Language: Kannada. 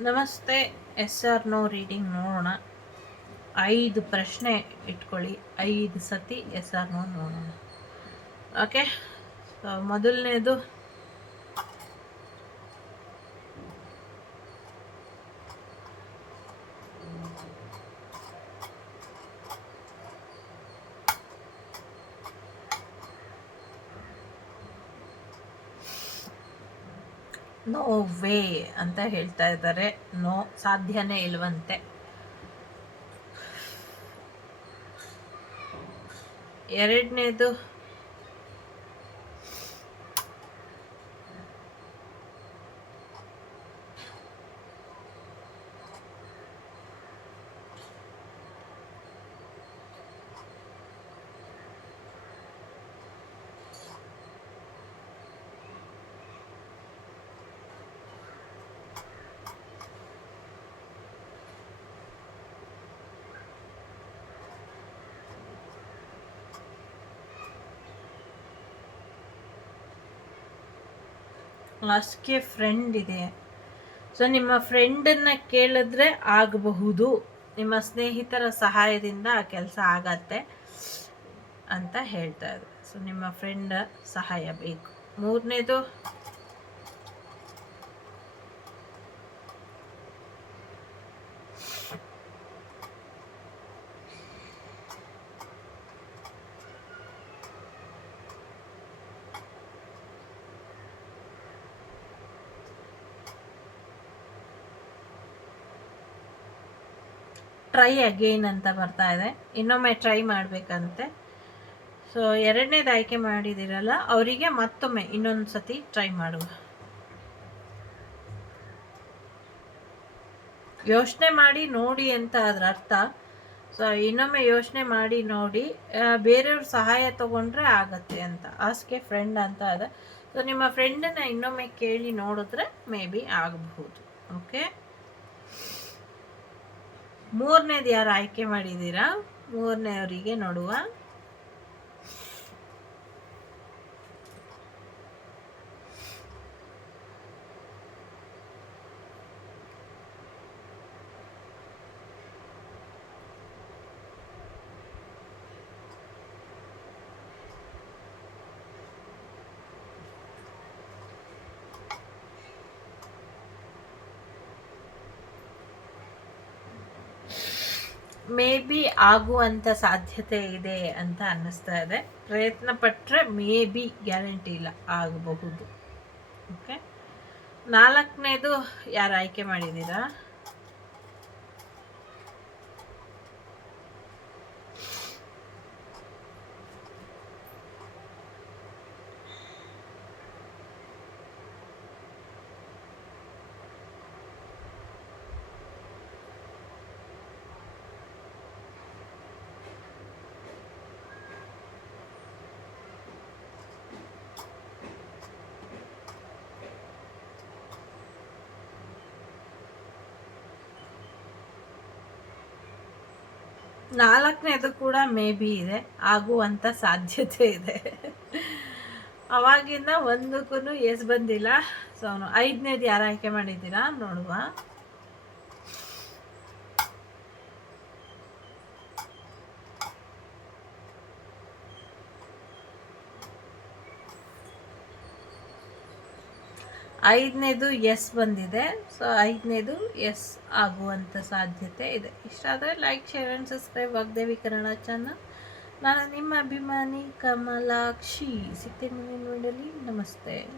ನಮಸ್ತೆ. ಎಸ್ ಆರ್ ನೋ ರೀಡಿಂಗ್ ನೋಡೋಣ. 5 ಪ್ರಶ್ನೆ ಇಟ್ಕೊಳ್ಳಿ, 5 ಸತಿ ಎಸ್ ಆರ್ ನೋ ನೋಡೋಣ. ಓಕೆ, ಸೊ ಮೊದಲನೇದು, ನೋ ವೇ ಅಂತ ಹೇಳ್ತಾ ಇದ್ದಾರೆ. ನೋ, ಸಾಧ್ಯನೇ ಇಲ್ವಂತೆ. ಎರಡನೇದು, ಲಾಸ್ಟ್ಗೆ ಫ್ರೆಂಡ್ ಇದೆ. ಸೊ ನಿಮ್ಮ ಫ್ರೆಂಡನ್ನ ಕೇಳಿದ್ರೆ ಆಗಬಹುದು, ನಿಮ್ಮ ಸ್ನೇಹಿತರ ಸಹಾಯದಿಂದ ಆ ಕೆಲಸ ಆಗತ್ತೆ ಅಂತ ಹೇಳ್ತಾ ಇದೆ. ಸೊ ನಿಮ್ಮ ಫ್ರೆಂಡ್ ಸಹಾಯ ಬೇಕು. ಮೂರನೇದು, ಟ್ರೈ ಅಗೇನ್ ಅಂತ ಬರ್ತಾ ಇದೆ. ಇನ್ನೊಮ್ಮೆ ಟ್ರೈ ಮಾಡಬೇಕಂತೆ. ಸೊ ಎರಡನೇದು ಆಯ್ಕೆ ಮಾಡಿದಿರಲ್ಲ, ಅವರಿಗೆ ಮತ್ತೊಮ್ಮೆ ಇನ್ನೊಂದು ಸತಿ ಟ್ರೈ ಮಾಡುವ. ಯೋಚನೆ ಮಾಡಿ ನೋಡಿ ಅಂತ ಅದರ ಅರ್ಥ. ಸೊ ಇನ್ನೊಮ್ಮೆ ಯೋಚನೆ ಮಾಡಿ ನೋಡಿ, ಬೇರೆಯವ್ರ ಸಹಾಯ ತಗೊಂಡ್ರೆ ಆಗತ್ತೆ ಅಂತ. ಆಸ್ಕೆ ಫ್ರೆಂಡ್ ಅಂತ ಇದೆ. ಸೊ ನಿಮ್ಮ ಫ್ರೆಂಡನ್ನ ಇನ್ನೊಮ್ಮೆ ಕೇಳಿ ನೋಡಿದ್ರೆ ಮೇ ಬಿ ಆಗಬಹುದು. ಓಕೆ, ಮೂರನೇದು ಯಾರು ಆಯ್ಕೆ ಮಾಡಿದ್ದೀರಾ, ಮೂರನೇವರಿಗೆ ನೋಡುವ. ಮೇ ಬಿ ಆಗುವಂಥ ಸಾಧ್ಯತೆ ಇದೆ ಅಂತ ಅನ್ನಿಸ್ತಾ ಇದೆ. ಪ್ರಯತ್ನ ಪಟ್ಟರೆ ಮೇ ಬಿ, ಗ್ಯಾರಂಟಿ ಇಲ್ಲ, ಆಗಬಹುದು. ಓಕೆ, ನಾಲ್ಕನೇದು ಯಾರು ಆಯ್ಕೆ ಮಾಡಿದ್ದೀರಾ, ನಾಲ್ಕನೇದು ಕೂಡ ಮೇ ಬಿ ಇದೆ, ಆಗುವಂಥ ಸಾಧ್ಯತೆ ಇದೆ. ಅವಾಗಿಂದ ಒಂದಕ್ಕೂ ಎಸ್ ಬಂದಿಲ್ಲ. ಸೊ ಅವನು ಐದನೇದು ಯಾರು ಆಯ್ಕೆ ಮಾಡಿದ್ದೀರಾ ನೋಡುವ. ಐದನೇದು ಎಸ್ ಬಂದಿದೆ. ಸೊ ಐದನೇದು ಎಸ್ ಆಗುವಂಥ ಸಾಧ್ಯತೆ ಇದೆ. ಇಷ್ಟ ಆದರೆ like, share and subscribe Vagdevi Kannada channel. ನಾನು ನಿಮ್ಮ ಅಭಿಮಾನಿ ಕಮಲಾಕ್ಷಿ. ಸಿಗ್ತೇನೆ ಮುಂದಿನ ವಿಡಿಯೋಲಿ. ನಮಸ್ತೆ.